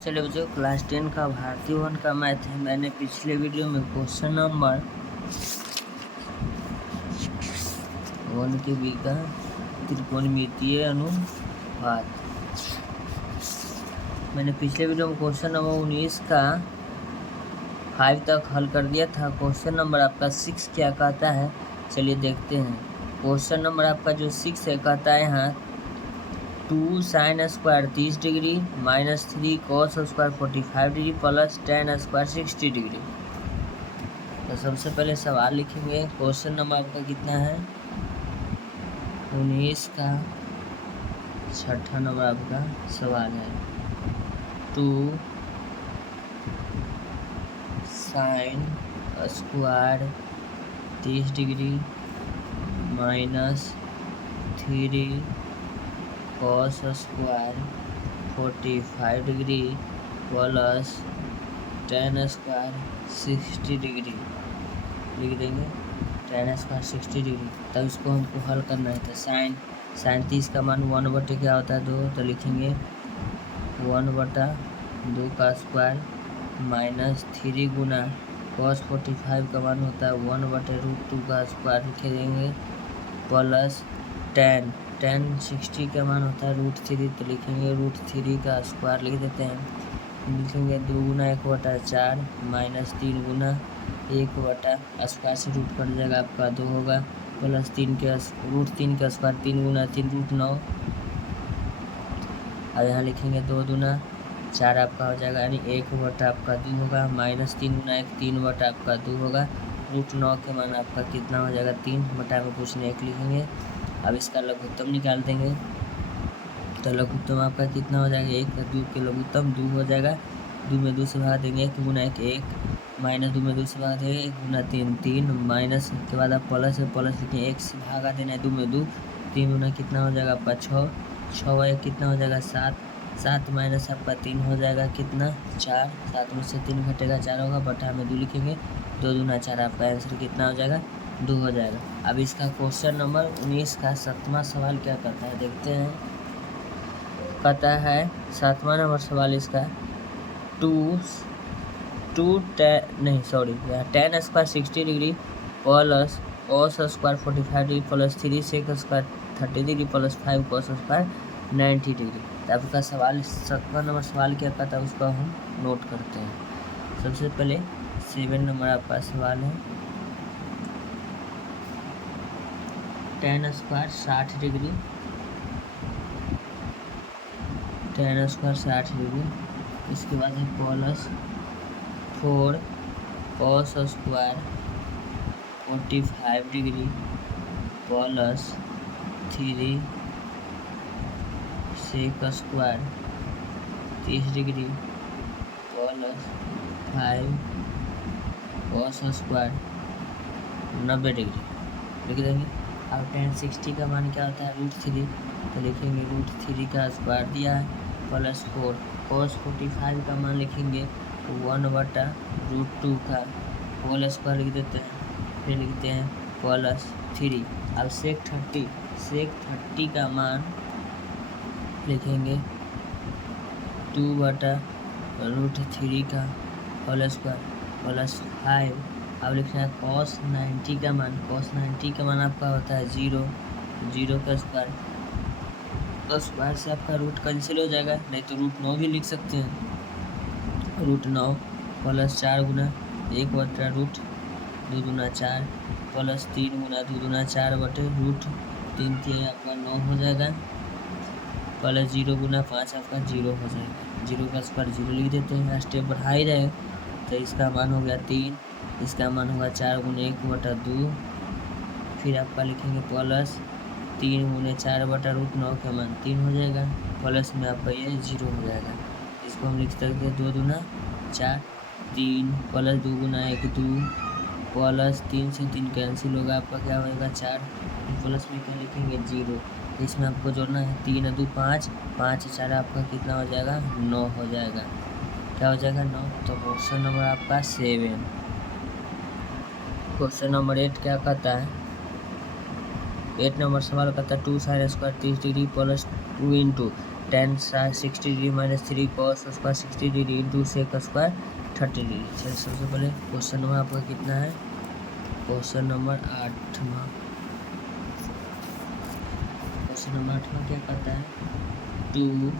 चलिए बच्चों, क्लास 10 का भारतीय वन का मैथ है। मैंने पिछले वीडियो में क्वेश्चन नंबर 1 के बी का त्रिकोणमितीय अनुपात, मैंने पिछले वीडियो में क्वेश्चन नंबर 19 का 5 तक हल कर दिया था। क्वेश्चन नंबर आपका 6 क्या कहता है, चलिए देखते हैं। क्वेश्चन नंबर आपका जो 6 है कहता है यहाँ 2 sin square 30 degree minus 3 cos square 45 degree plus tan square 60 degree. तो सबसे पहले सवाल लिखेंगे। क्वेश्चन नंबर आपका कितना है, 19 का छठा नंबर आपका सवाल है। 2 sin square 30 degree minus 3 cos square 45 degree plus tan square 60 degree लिख देंगे। tan स्क्वायर 60 डिग्री, तब इसको हमको हल करना है। तो साइन 30 का मान 1/2 क्या होता है 2, तो लिखेंगे 1/2 का स्क्वायर माइनस 3 गुना cos 45 का मान होता है 1/√2 का स्क्वायर लिख देंगे प्लस tan 60 का मान होता है √3, तो लिखेंगे √3 का स्क्वायर लिख देते हैं। लिखेंगे 2 गुना 1/4 माइनस 3 गुना 1/, स्क्वायर से रूट कट जाएगा आपका 2 होगा प्लस 3 के √3 का स्क्वायर 3 गुना 3 √9। अब यहाँ लिखेंगे 2 दूना 4 आपका हो जाएगा, यानी 1/, आपका 2 होगा माइनस 3 गुना 1 3/, आपका 2 होगा। √9 के मान आपका कितना हो जाएगा 3/, में कुछ नहीं 1 लिखेंगे। अब इसका लघुत्तम निकाल देंगे, तो लघुत्तम आपका कितना हो जाएगा 1 2 के लघुत्तम 2 हो जाएगा। 2 में 2 से भाग देंगे 1 गुना 1 1 माइनस 2 में 2 से भाग देंगे 1 गुना 3 3 माइनस के बाद आप प्लस है, प्लस लिखेंगे 1 से भागा देना है 2 में 2 3 गुना कितना हो जाएगा आपका 6 6 1 कितना हो जाएगा 7 7 माइनस आपका 3 हो जाएगा कितना 4 7 में से 3 घटेगा 4 होगा, बटा में 2 लिखेंगे 2 दूना 4, आपका आंसर कितना हो जाएगा 2 हो जाएगा। अब इसका क्वेश्चन नंबर 19 का 7वां सवाल क्या करता है देखते हैं। कहता है 7वां नंबर सवाल इसका tan square 60 degree plus cos square 45 degree plus 3 sec square 30 degree plus 5 cos square 90 degree. तो आपका सवाल 7वां नंबर सवाल क्या कहता है उसको हम नोट करते हैं। सबसे पहले 7 नंबर आपका सवाल है tan square 60 degree, tan square 60 degree, इसके बाद है plus 4 cos square 45 degree plus 3 sec square 30 degree plus 5 cos square 90 degree लिख देंगे। अब tan 60 का मान क्या होता है √3, तो लिखेंगे √3 का स्क्वायर दिया है प्लस 4 cos 45 का मान लिखेंगे 1/√2 का होल स्क्वायर लिख देते हैं, फिर लिखते हैं प्लस 3। अब sec 30 का मान लिखेंगे 2/√3 का होल स्क्वायर प्लस 5। अब लिखना है cos 90 का मान, cos 90 का मान आपका होता है 0 का स्क्वायर, तो स्क्वायर से आपका रूट कैंसिल हो जाएगा, नहीं तो √9 भी लिख सकते हैं। √9 प्लस 4 गुना 1/√2 दूना 4 प्लस 3 गुना 2 दूना 4/√3 के आपका 9 हो जाएगा प्लस 0 गुना 5 आपका 0 हो जाएगा। 0 का स्क्वायर 0 लिख देते हैं, स्टेप बढ़ा ही रहे, तो इसका मान हो गया 3, इसका मान होगा 4 गुना 1/2, फिर आपका लिखेंगे प्लस 3 गुना 4/√9 का मान 3 हो जाएगा, प्लस में आपका ये 0 हो जाएगा। इसको हम लिख सकते हैं 2 दूना 4 3 प्लस 2 गुना 1 2 प्लस 3 से 3 कैंसिल होगा, आपका क्या होगा 4, प्लस में क्या लिखेंगे 0, इसमें आपको जोड़ना है 3 2 5 5 4 आपका कितना हो जाएगा 9 हो जाएगा। क्या हो जाएगा 9। तो क्वेश्चन नंबर आपका 7। क्वेश्चन नंबर 8 क्या कहता है, 8 नंबर सवाल कहता है 2 sin square 30 degree plus 2 into tan 60 degree minus 3 cos square 60 degree into sec square 30 degree. चलिए सबसे पहले क्वेश्चन नंबर आपका कितना है, क्वेश्चन नंबर 8वां। क्वेश्चन नंबर 8वां क्या कहता है, 2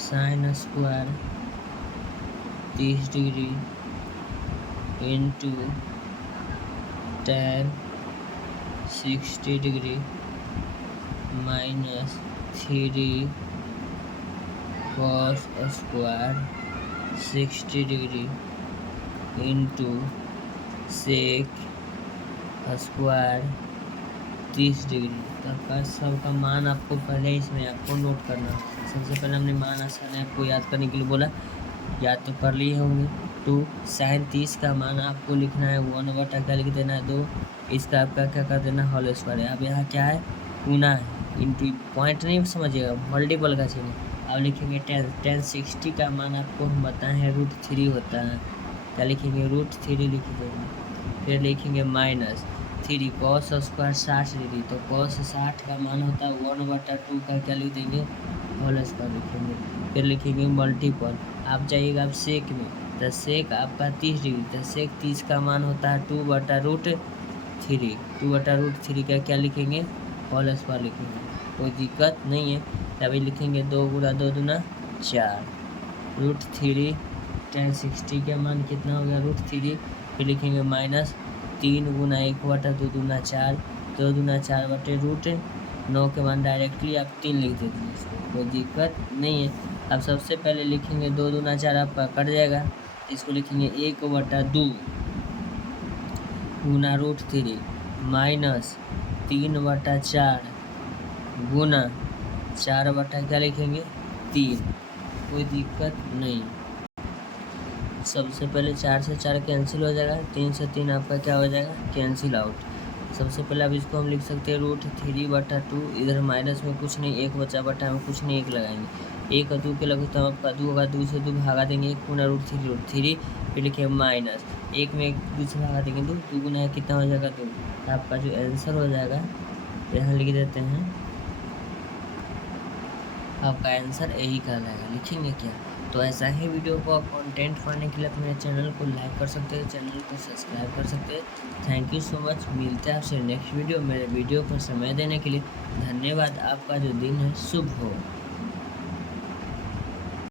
sine square 30 degree into tan 60 degree minus 3 cos square 60 degree into sec square 30 degree. तो सबका मान आपको पहले इसमें आपको नोट करना। सबसे पहले हमने मान आसान है आपको याद करने के लिए बोला, याद तो कर लिए होंगे। 2 साइन 30 का मान आपको लिखना है 1/, क्या लिख देना है 2, इसका आपका क्या कर देना होल स्क्वायर है। अब यहाँ क्या है, गुना है, इंटू पॉइंट नहीं समझिएगा, मल्टीपल का चिन्ह। अब लिखेंगे tan 60 का मान आपको हम बताए हैं √3 होता है, क्या लिखेंगे √3 लिख देंगे। फिर लिखेंगे माइनस 3 कॉस स्क्वायर 60 डिग्री, तो कॉस 60 का मान होता है 1/2 का, क्या लिख देंगे होल स्क्वायर लिखेंगे। फिर लिखेंगे मल्टीपल, आप जाइएगा अब सेक में, तो सेक आपका 30 डिग्री, तो सेक 30 का मान होता है 2/√3, 2/√3 का क्या लिखेंगे होल स्क्वायर लिखेंगे, कोई दिक्कत नहीं है। तभी लिखेंगे 2 × 2 = 4, √3 tan 60 का मान कितना हो गया √3। फिर लिखेंगे माइनस 3 × 1/2 = 4, 2 × 4/√9 के मान डायरेक्टली आप 3 लिख देते, कोई दिक्कत नहीं है। अब सबसे पहले लिखेंगे 2 × 4 आपका कट जाएगा, इसको लिखेंगे 1/2 गुना √3 माइनस 3/4 गुना 4/, क्या लिखेंगे 3, कोई दिक्कत नहीं। सबसे पहले 4 से 4 कैंसिल हो जाएगा, 3 से 3 आपका क्या हो जाएगा कैंसिल आउट। सबसे पहले अब इसको हम लिख सकते हैं √3/2, इधर माइनस में कुछ नहीं, 1 बचा, बटा में कुछ नहीं, 1 लगाएंगे, 1 और 2 के लगे तो आपका 2 होगा, 2 से 2 भागा देंगे, 1 गुना √3, फिर लिखे माइनस 1 में 2 से भागा देंगे 2 गुना कितना हो जाएगा 2, तो आपका जो आंसर हो जाएगा यहाँ लिख देते हैं, आपका आंसर यही कहलाएगा। लिखेंगे क्या, तो ऐसा ही वीडियो को कंटेंट पाने के लिए आप मेरे चैनल को लाइक कर सकते हैं, चैनल को सब्सक्राइब कर सकते हैं। थैंक यू सो मच, मिलते हैं आपसे नेक्स्ट वीडियो। मेरे वीडियो पर समय देने के लिए धन्यवाद। आपका जो दिन है शुभ हो।